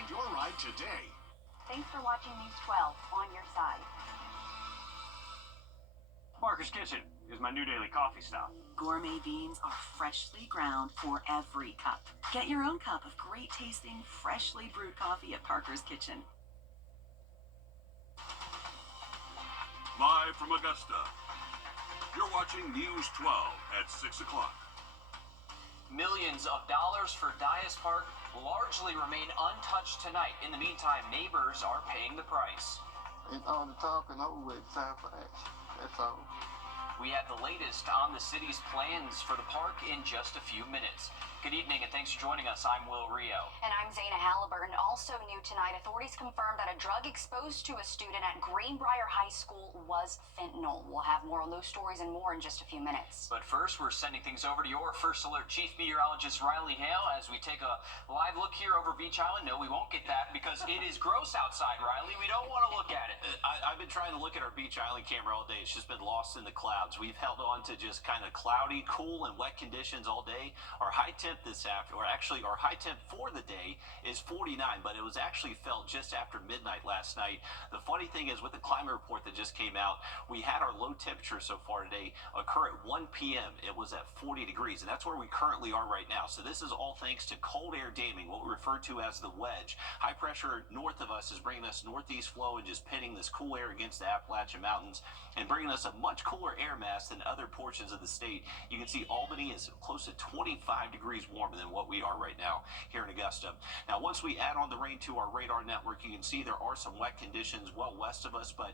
Find your ride today. Thanks for watching News 12 on your side. Barker's Kitchen is my new daily coffee stop. Gourmet beans are freshly ground for every cup. Get your own cup of great tasting, freshly brewed coffee at Parker's Kitchen. Live from Augusta, you're watching News 12 at 6 o'clock. Millions of dollars for Dias Park largely remain untouched tonight. In the meantime, neighbors are paying the price. It's all the talking over with, time for action. That's all. We have the latest on the city's plans for the park in just a few minutes. Good evening and thanks for joining us. I'm Wrdw. And I'm Zaina Halliburton. Also new tonight, authorities confirmed that a drug exposed to a student at Greenbrier High School was fentanyl. We'll have more on those stories and more in just a few minutes. But first, we're sending things over to your First Alert Chief Meteorologist Riley Hale as we take a live look here over Beach Island. No, we won't get that because it is gross outside, Riley. We don't want to look at it. I've been trying to look at our Beach Island camera all day. It's just been lost in the clouds. We've held on to just kind of cloudy, cool, and wet conditions all day. Our high temp our high temp for the day is 49, but it was actually felt just after midnight last night. The funny thing is, with the climate report that just came out, we had our low temperature so far today occur at 1 p.m. It was at 40 degrees, and that's where we currently are right now. So this is all thanks to cold air damming, what we refer to as the wedge. High pressure north of us is bringing us northeast flow and just pitting this cool air against the Appalachian Mountains and bringing us a much cooler air mass than other portions of the state. You can see Albany is close to 25 degrees warmer than what we are right now here in Augusta. Now, once we add on the rain to our radar network, you can see there are some wet conditions well west of us, but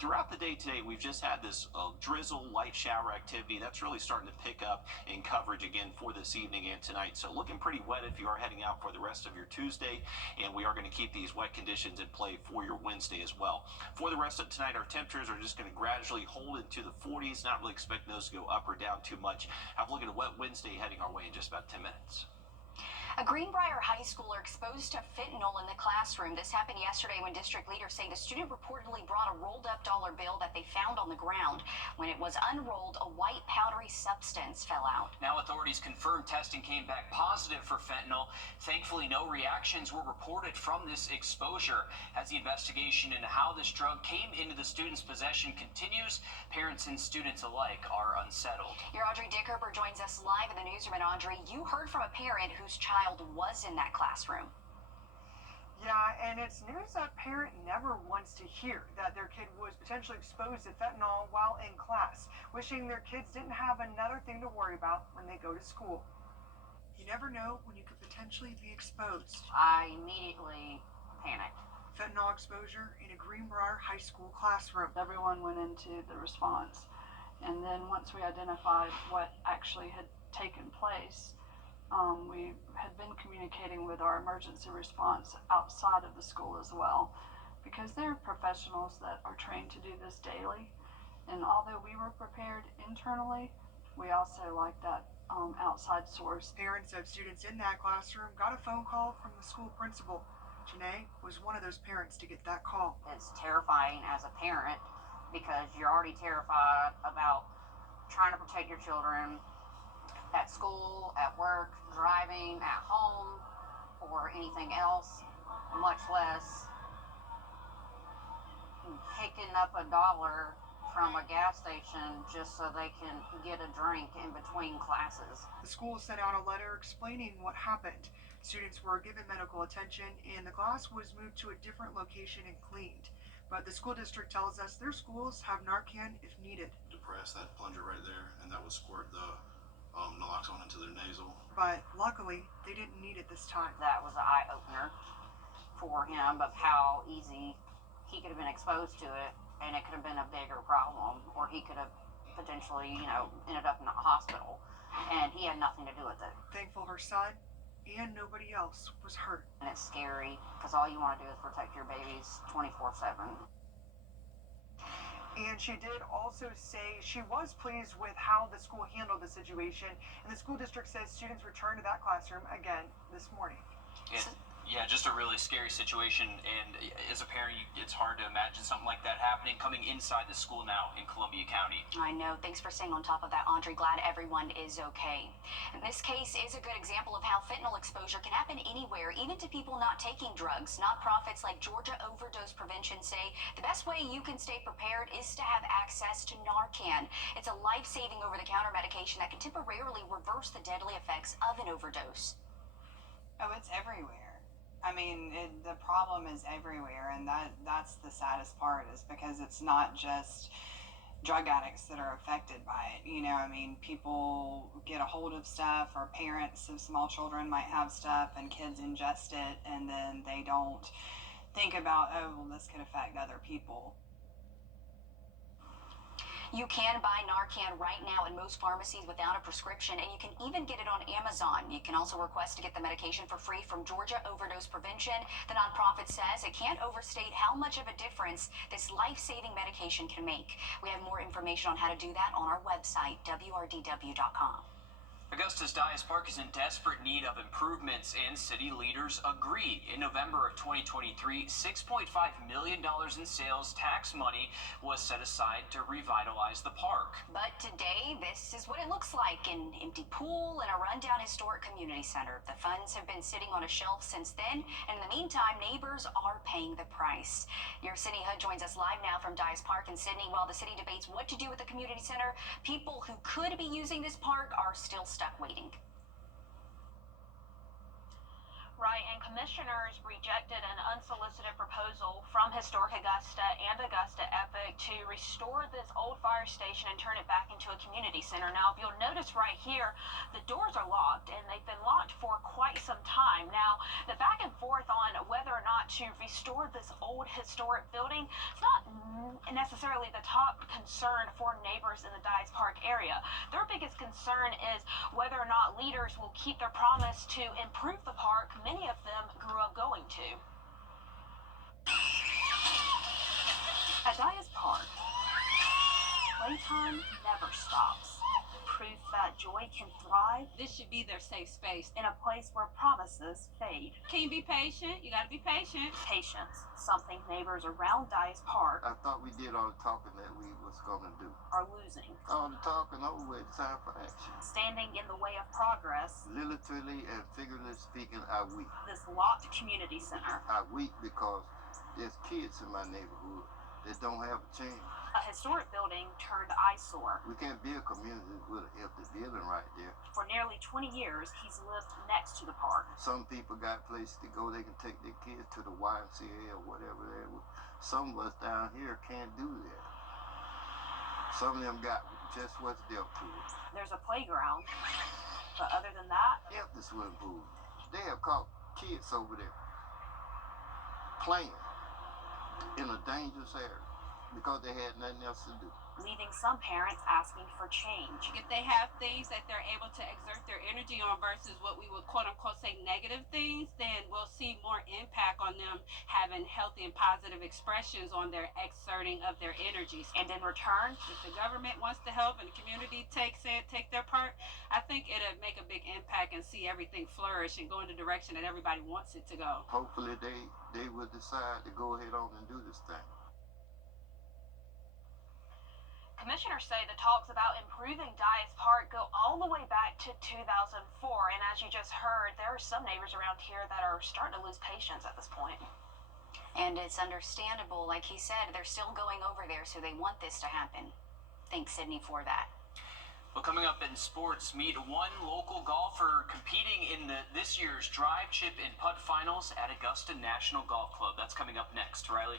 throughout the day today, we've just had this drizzle, light shower activity. That's really starting to pick up in coverage again for this evening and tonight. So looking pretty wet if you are heading out for the rest of your Tuesday, and we are going to keep these wet conditions in play for your Wednesday as well. For the rest of tonight, our temperatures are just going to gradually hold into the 40s, not really expecting those to go up or down too much. Have a look at a wet Wednesday heading our way in just about 10 minutes. A Greenbrier high schooler exposed to fentanyl in the classroom. This happened yesterday when district leaders say the student reportedly brought a rolled up dollar bill that they found on the ground. When it was unrolled, a white powdery substance fell out. Now authorities confirmed testing came back positive for fentanyl. Thankfully, no reactions were reported from this exposure. As the investigation into how this drug came into the student's possession continues, parents and students alike are unsettled. Your Audrey Dickerber joins us live in the newsroom. And Audrey, you heard from a parent whose child was in that classroom. Yeah, and it's news that parent never wants to hear that their kid was potentially exposed to fentanyl while in class, wishing their kids didn't have another thing to worry about when they go to school. You never know when you could potentially be exposed. I immediately panicked. Fentanyl exposure in a Greenbrier High School classroom. Everyone went into the response, and then once we identified what actually had taken place, we had been communicating with our emergency response outside of the school as well, because they're professionals that are trained to do this daily. And although we were prepared internally, we also like that outside source. Parents of students in that classroom got a phone call from the school principal. Janae was one of those parents to get that call. It's terrifying as a parent because you're already terrified about trying to protect your children at school, at work, driving, at home, or anything else, much less picking up a dollar from a gas station just so they can get a drink in between classes. The school sent out a letter explaining what happened. Students were given medical attention and the glass was moved to a different location and cleaned. But the school district tells us their schools have Narcan if needed. To press that plunger right there, and that would squirt the naloxone into their nasal. But luckily, they didn't need it this time. That was an eye-opener for him of how easy he could have been exposed to it, and it could have been a bigger problem, or he could have potentially, ended up in the hospital, and he had nothing to do with it. Thankful her son and nobody else was hurt. And it's scary, because all you want to do is protect your babies 24/7. And she did also say she was pleased with how the school handled the situation, and the school district says students returned to that classroom again this morning. Yeah, just a really scary situation. And as a parent, it's hard to imagine something like that happening coming inside the school now in Columbia County. I know. Thanks for staying on top of that, Andre. Glad everyone is okay. And this case is a good example of how fentanyl exposure can happen anywhere, even to people not taking drugs. Nonprofits like Georgia Overdose Prevention say the best way you can stay prepared is to have access to Narcan. It's a life-saving over-the-counter medication that can temporarily reverse the deadly effects of an overdose. Oh, it's everywhere. I mean, the problem is everywhere, and that's the saddest part, is because it's not just drug addicts that are affected by it. You know, I mean, people get a hold of stuff, or parents of small children might have stuff, and kids ingest it, and then they don't think about, oh, well, this could affect other people. You can buy Narcan right now in most pharmacies without a prescription, and you can even get it on Amazon. You can also request to get the medication for free from Georgia Overdose Prevention. The nonprofit says it can't overstate how much of a difference this life-saving medication can make. We have more information on how to do that on our website, wrdw.com. Augusta's Dias Park is in desperate need of improvements, and city leaders agree. In November of 2023, $6.5 million in sales tax money was set aside to revitalize the park. But today, this is what it looks like: an empty pool and a rundown historic community center. The funds have been sitting on a shelf since then, and in the meantime, neighbors are paying the price. Your Sydney Hood joins us live now from Dias Park in Sydney. While the city debates what to do with the community center, people who could be using this park are still stuck waiting. Right, and commissioners rejected an unsolicited proposal from Historic Augusta and Augusta Epic to restore this old fire station and turn it back into a community center. Now, if you'll notice right here, the doors are locked, and they've been locked for quite some time. Now, the back and forth on whether or not to restore this old historic building is not necessarily the top concern for neighbors in the Dias Park area. Their biggest concern is whether or not leaders will keep their promise to improve the park many of them grew up going to. At Dias Park, playtime never stops. Proof that joy can thrive. This should be their safe space. In a place where promises fade. Can you be patient? You gotta be patient. Patience, something neighbors around Dias Park I thought we did all the talking that we was gonna do. are losing. All the talking over with, time for action. Standing in the way of progress, Literally and figuratively speaking, I weep. this locked community center. I weep because there's kids in my neighborhood that don't have a chance. A historic building turned eyesore. We can't be a community with an empty building right there. For nearly 20 years, he's lived next to the park. Some people got places to go. They can take their kids to the YMCA or whatever. Some of us down here can't do that. Some of them got just what's dealt to us. There's a playground, but other than that, Empty swimming pool. They have caught kids over there playing in a dangerous area because they had nothing else to do. leaving some parents asking for change. If they have things that they're able to exert their energy on versus what we would quote unquote say negative things, then we'll see more impact on them having healthy and positive expressions on their exerting of their energies. And in return, if the government wants to help and the community take their part, I think it'll make a big impact and see everything flourish and go in the direction that everybody wants it to go. Hopefully they will decide to go ahead on and do this thing. commissioners say the talks about improving Dias Park go all the way back to 2004. And as you just heard, there are some neighbors around here that are starting to lose patience at this point. And it's understandable. Like he said, they're still going over there, so they want this to happen. Thanks, Sydney, for that. Well, coming up in sports, meet one local golfer competing in this year's Drive, Chip, and Putt Finals at Augusta National Golf Club. That's coming up next. Riley?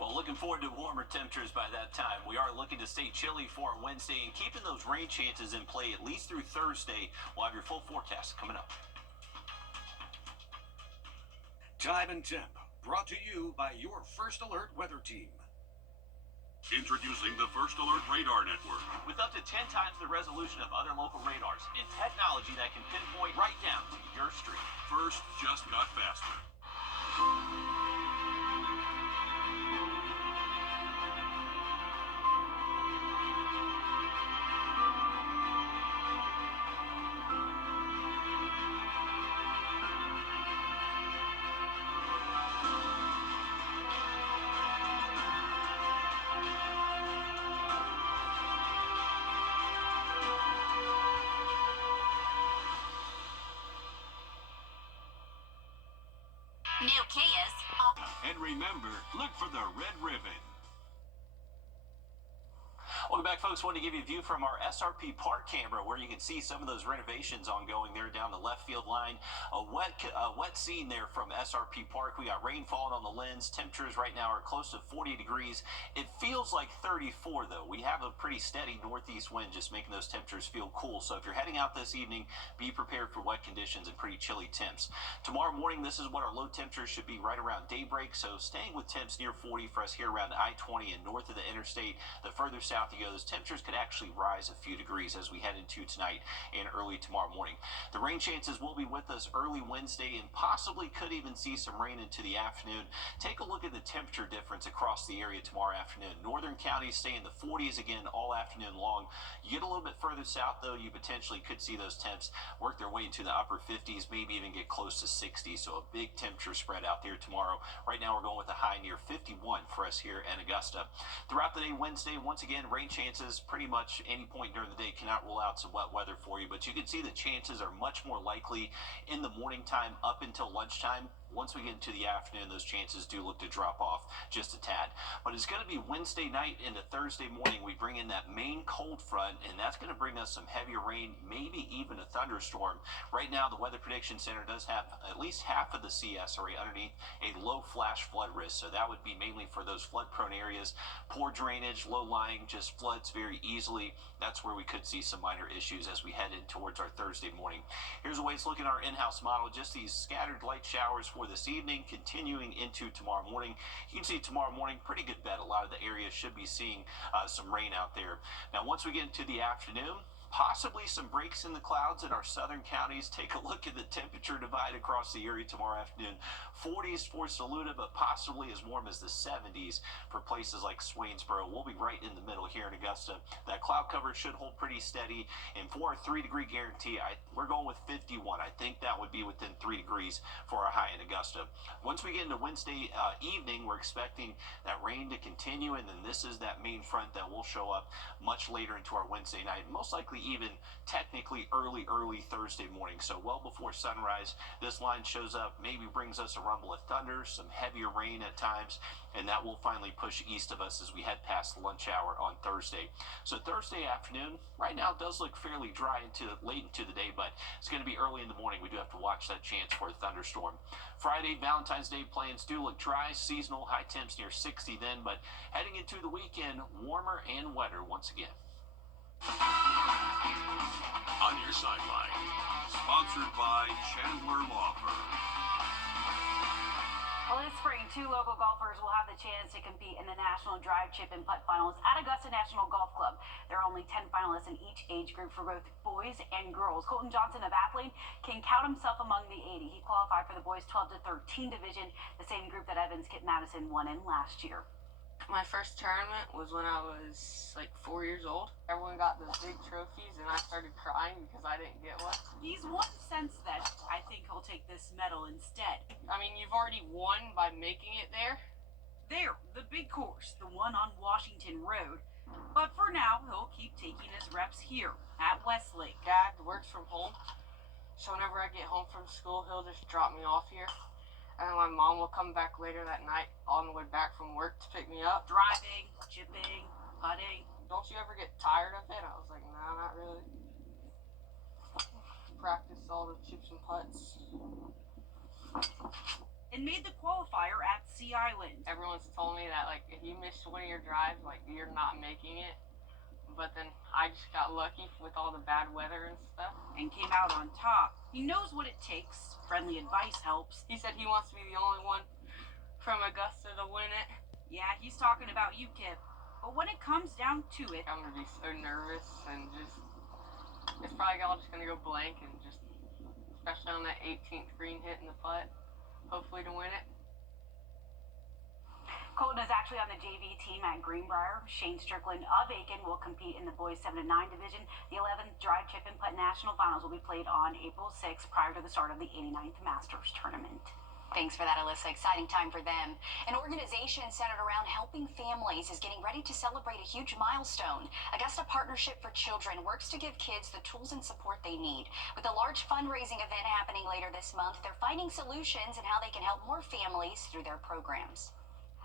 Well, looking forward to warmer temperatures by that time. We are looking to stay chilly for Wednesday and keeping those rain chances in play at least through Thursday. We'll have your full forecast coming up. Time and Temp, brought to you by your First Alert weather team. Introducing the First Alert Radar Network. With up to 10 times the resolution of other local radars and technology that can pinpoint right down to your street. First just got faster. new Kias. And remember, look for the red ribbon. Welcome back, folks. Wanted to give you a view from our SRP Park camera where you can see some of those renovations ongoing there down the left field line. A wet scene there from SRP Park. We got rain falling on the lens. Temperatures right now are close to 40 degrees. It feels like 34, though. We have a pretty steady northeast wind just making those temperatures feel cool. So if you're heading out this evening, be prepared for wet conditions and pretty chilly temps. Tomorrow morning, this is what our low temperatures should be right around daybreak. So staying with temps near 40 for us here around I-20 and north of the interstate. The further south you go, those temperatures could actually rise a few degrees as we head into tonight and early tomorrow morning. The rain chances will be with us early Wednesday and possibly could even see some rain into the afternoon. Take a look at the temperature difference across the area tomorrow afternoon. Northern counties stay in the 40s again all afternoon long. You get a little bit further south, though, you potentially could see those temps work their way into the upper 50s, maybe even get close to 60. So a big temperature spread out there tomorrow. Right now we're going with a high near 51 for us here in Augusta. Throughout the day Wednesday, once again, rain chances pretty much any point during the day. Cannot rule out some wet weather for you, but you can see the chances are much more likely in the morning time up until lunchtime. Once we get into the afternoon, those chances do look to drop off just a tad. But it's going to be Wednesday night into Thursday morning. We bring in that main cold front, and that's going to bring us some heavier rain, maybe even a thunderstorm. Right now, the Weather Prediction Center does have at least half of the CS area underneath a low flash flood risk. So that would be mainly for those flood-prone areas. Poor drainage, low-lying, just floods very easily. That's where we could see some minor issues as we head in towards our Thursday morning. Here's the way it's looking at our in-house model. Just these scattered light showers for this evening, continuing into tomorrow morning. You can see tomorrow morning, pretty good bet. A lot of the area should be seeing some rain out there. Now, once we get into the afternoon, possibly some breaks in the clouds in our southern counties. Take a look at the temperature divide across the area tomorrow afternoon. 40s for Saluda, but possibly as warm as the 70s for places like Swainsboro. We'll be right in the middle here in Augusta. That cloud cover should hold pretty steady. And for our 3-degree guarantee, we're going with 51. I think that would be within 3 degrees for our high in Augusta. Once we get into Wednesday evening, we're expecting that rain to continue, and then this is that main front that will show up much later into our Wednesday night, most likely even technically early Thursday morning. So well before sunrise, this line shows up, maybe brings us a rumble of thunder, some heavier rain at times, and that will finally push east of us as we head past the lunch hour on Thursday. So Thursday afternoon, right now, does look fairly dry late into the day, but it's going to be early in the morning. We do have to watch that chance for a thunderstorm. Friday, Valentine's Day plans do look dry, seasonal, high temps near 60 then, but heading into the weekend, warmer and wetter once again. On Your Sideline, sponsored by Chandler Law Firm. Well, this spring, 2 local golfers will have the chance to compete in the National Drive, Chip, and Putt Finals at Augusta National Golf Club. There are only 10 finalists in each age group for both boys and girls. Colton Johnson of Athletic can count himself among the 80. He qualified for the boys 12 to 13 division, the same group that Evans Kit Madison won in last year. My first tournament was when I was like 4 years old. Everyone got those big trophies and I started crying because I didn't get one. He's won since then. I think he'll take this medal instead. I mean, you've already won by making it there. There, the big course, the one on Washington Road. But for now, he'll keep taking his reps here at Westlake. Dad works from home, so whenever I get home from school, he'll just drop me off here. And then my mom will come back later that night on the way back from work to pick me up. Driving, chipping, putting. Don't you ever get tired of it? I was like, nah, not really. Practice all the chips and putts. And made the qualifier at Sea Island. Everyone's told me that, like, if you miss one of your drives, like, you're not making it. But then I just got lucky with all the bad weather and stuff. And came out on top. He knows what it takes. Friendly advice helps. He said he wants to be the only one from Augusta to win it. Yeah, he's talking about you, Kip. But when it comes down to it, I'm gonna be so nervous and just, it's probably all just gonna go blank and just, especially on that 18th green hit in the putt, hopefully to win it. Colton is actually on the JV team at Greenbrier. Shane Strickland of Aiken will compete in the boys 7 to 9 division. The 11th Drive, Chip, and Putt National Finals will be played on April 6th prior to the start of the 89th Masters Tournament. Thanks for that, Alyssa. Exciting time for them. An organization centered around helping families is getting ready to celebrate a huge milestone. Augusta Partnership for Children works to give kids the tools and support they need. With a large fundraising event happening later this month, they're finding solutions and how they can help more families through their programs.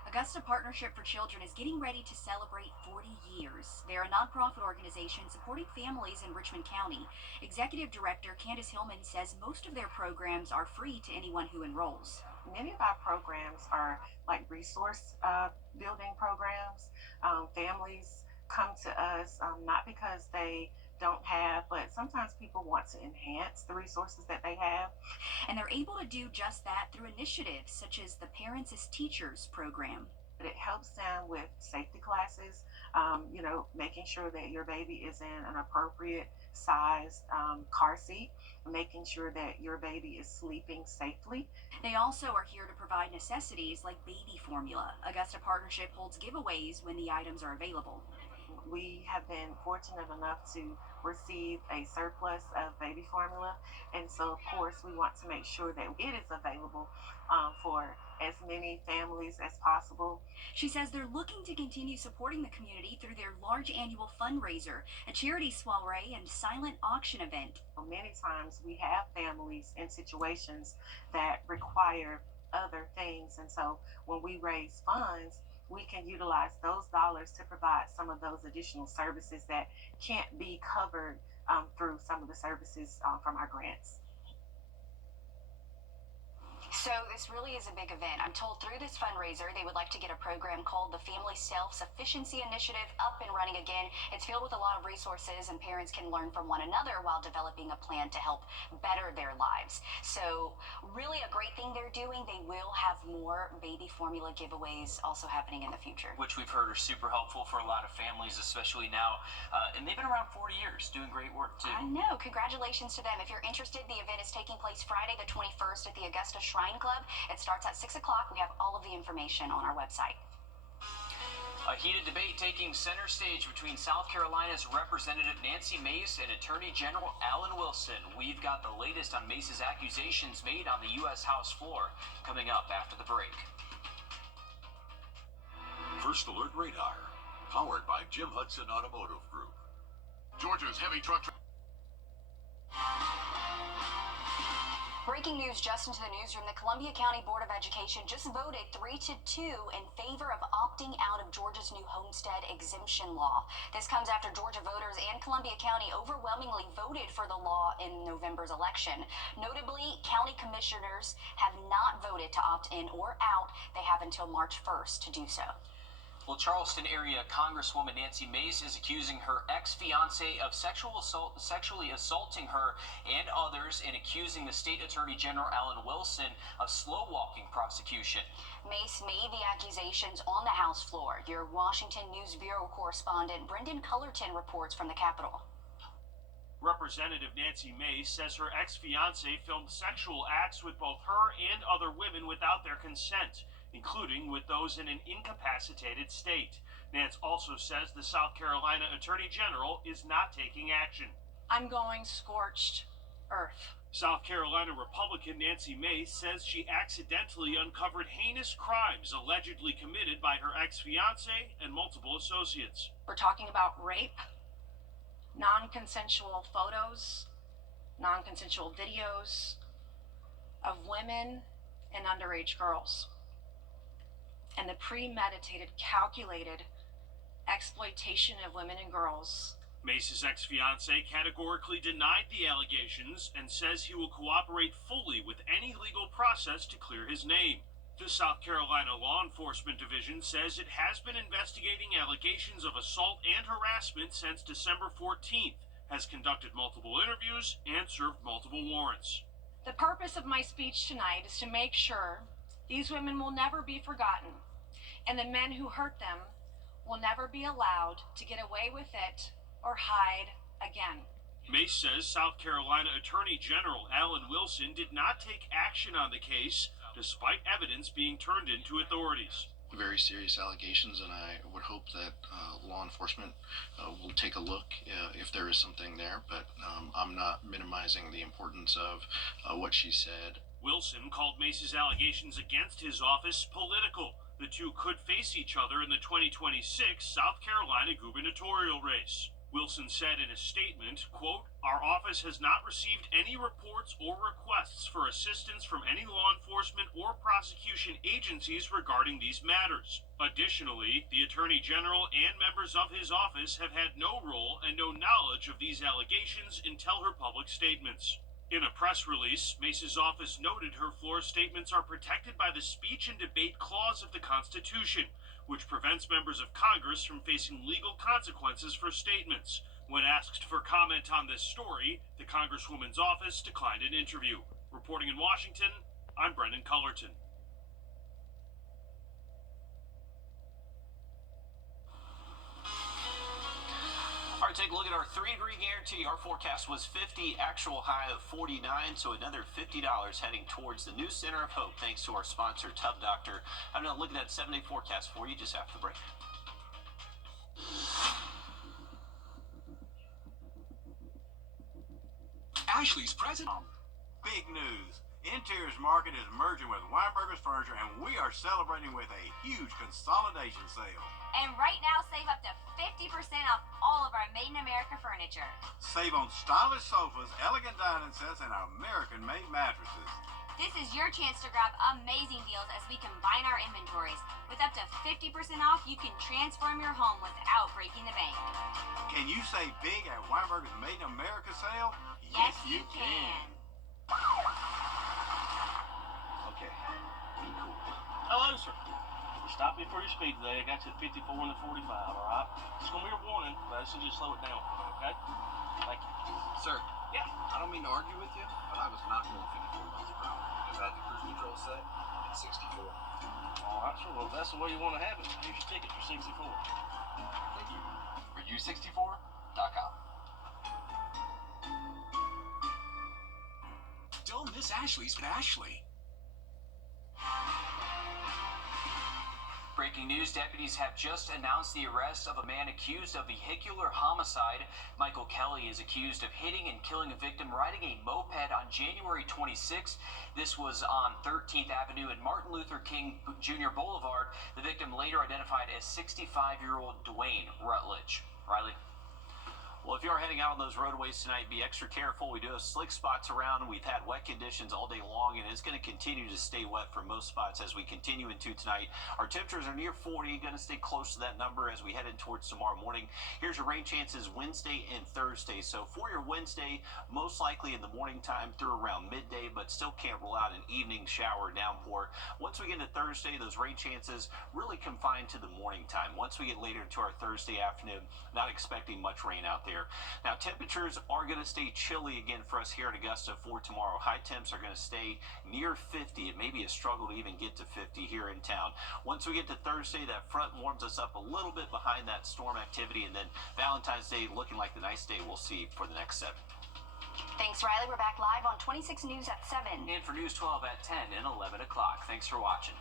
Augusta Partnership for Children is getting ready to celebrate 40 years. They're a nonprofit organization supporting families in Richmond County. Executive Director Candace Hillman says most of their programs are free to anyone who enrolls. Many of our programs are like resource building programs. Families come to us not because they don't have, but sometimes people want to enhance the resources that they have. And they're able to do just that through initiatives such as the Parents as Teachers program. But it helps them with safety classes, making sure that your baby is in an appropriate sized car seat, making sure that your baby is sleeping safely. They also are here to provide necessities like baby formula. Augusta Partnership holds giveaways when the items are available. We have been fortunate enough to receive a surplus of baby formula, and so of course we want to make sure that it is available for as many families as possible. She says they're looking to continue supporting the community through their large annual fundraiser, a charity soiree, and silent auction event. Many times we have families in situations that require other things, and so when we raise funds, we can utilize those dollars to provide some of those additional services that can't be covered through some of the services from our grants. So this really is a big event. I'm told through this fundraiser, they would like to get a program called the Family Self-Sufficiency Initiative up and running again. It's filled with a lot of resources, and parents can learn from one another while developing a plan to help better their lives. So really a great thing they're doing. They will have more baby formula giveaways also happening in the future. Which we've heard are super helpful for a lot of families, especially now. And they've been around 40 years, doing great work too. I know. Congratulations to them. If you're interested, the event is taking place Friday the 21st at the Augusta Shrine Club. It starts at 6 o'clock. We have all of the information on our website. A heated debate taking center stage between South Carolina's Representative Nancy Mace and Attorney General Alan Wilson. We've got the latest on Mace's accusations made on the U.S. House floor coming up after the break. First Alert Radar, powered by Jim Hudson Automotive Group. Georgia's heavy truck. Breaking news just into the newsroom. The Columbia County Board of Education just voted 3-2 in favor of opting out of Georgia's new homestead exemption law. This comes after Georgia voters and Columbia County overwhelmingly voted for the law in November's election. Notably, county commissioners have not voted to opt in or out. They have until March 1st to do so. Well, Charleston area Congresswoman Nancy Mace is accusing her ex-fiance of sexually assaulting her and others, and accusing the state attorney general Alan Wilson of slow-walking prosecution. Mace made the accusations on the House floor. Your Washington News Bureau correspondent Brendan Cullerton reports from the Capitol. Representative Nancy Mace says her ex-fiance filmed sexual acts with both her and other women without their consent, including with those in an incapacitated state. Nance also says the South Carolina Attorney General is not taking action. I'm going scorched earth. South Carolina Republican Nancy Mace says she accidentally uncovered heinous crimes allegedly committed by her ex-fiance and multiple associates. We're talking about rape, non-consensual photos, non-consensual videos of women and underage girls, and the premeditated, calculated exploitation of women and girls. Mace's ex-fiance categorically denied the allegations and says he will cooperate fully with any legal process to clear his name. The South Carolina Law Enforcement Division says it has been investigating allegations of assault and harassment since December 14th, has conducted multiple interviews, and served multiple warrants. The purpose of my speech tonight is to make sure these women will never be forgotten, and the men who hurt them will never be allowed to get away with it or hide again. Mace says South Carolina Attorney General Alan Wilson did not take action on the case, despite evidence being turned into authorities. Very serious allegations, and I would hope that law enforcement will take a look if there is something there, but I'm not minimizing the importance of what she said. Wilson called Mace's allegations against his office political. The two could face each other in the 2026 South Carolina gubernatorial race. Wilson said in a statement, quote, "Our office has not received any reports or requests for assistance from any law enforcement or prosecution agencies regarding these matters. Additionally, the Attorney General and members of his office have had no role and no knowledge of these allegations until her public statements." In a press release, Mace's office noted her floor statements are protected by the Speech and Debate Clause of the Constitution, which prevents members of Congress from facing legal consequences for statements. When asked for comment on this story, the Congresswoman's office declined an interview. Reporting in Washington, I'm Brendan Cullerton. All right, take a look at our 3-degree guarantee. Our forecast was 50, actual high of 49, so another $50 heading towards the new Center of Hope, thanks to our sponsor, Tub Doctor. I'm going to look at that 7-day forecast for you just after the break. Ashley's present. Big news. Interiors Market is merging with Weinberger's Furniture, and we are celebrating with a huge consolidation sale. And right now, save up to 50% off all of our Made in America furniture. Save on stylish sofas, elegant dining sets, and American-made mattresses. This is your chance to grab amazing deals as we combine our inventories. With up to 50% off, you can transform your home without breaking the bank. Can you save big at Weinberger's Made in America sale? Yes, you can. Okay. Hello, sir. Stop me for your speed today. I got you at 54 and the 45, all right? It's going to be a warning, but I should just slow it down, okay? Thank you. Sir. Yeah. I don't mean to argue with you, but I was not going 54 miles per hour. Because I had the cruise control set at 64. All right, sure. Well, if that's the way you want to have it, here's your ticket for 64. Thank you. For U64.com. Don't miss Ashley's with Ashley. Breaking news, deputies have just announced the arrest of a man accused of vehicular homicide. Michael Kelly is accused of hitting and killing a victim riding a moped on January 26. This was on 13th Avenue and Martin Luther King Jr. Boulevard. The victim later identified as 65-year-old Dwayne Rutledge. Riley. Well, if you're heading out on those roadways tonight, be extra careful. We do have slick spots around. We've had wet conditions all day long, and it's going to continue to stay wet for most spots as we continue into tonight. Our temperatures are near 40, going to stay close to that number as we head in towards tomorrow morning. Here's your rain chances Wednesday and Thursday. So for your Wednesday, most likely in the morning time through around midday, but still can't rule out an evening shower downpour. Once we get into Thursday, those rain chances really confined to the morning time. Once we get later into our Thursday afternoon, not expecting much rain out there. Now, temperatures are going to stay chilly again for us here at Augusta for tomorrow. High temps are going to stay near 50. It may be a struggle to even get to 50 here in town. Once we get to Thursday, that front warms us up a little bit behind that storm activity, and then Valentine's Day looking like the nice day we'll see for the next 7. Thanks, Riley. We're back live on 26 News at 7. And for News 12 at 10 and 11 o'clock. Thanks for watching.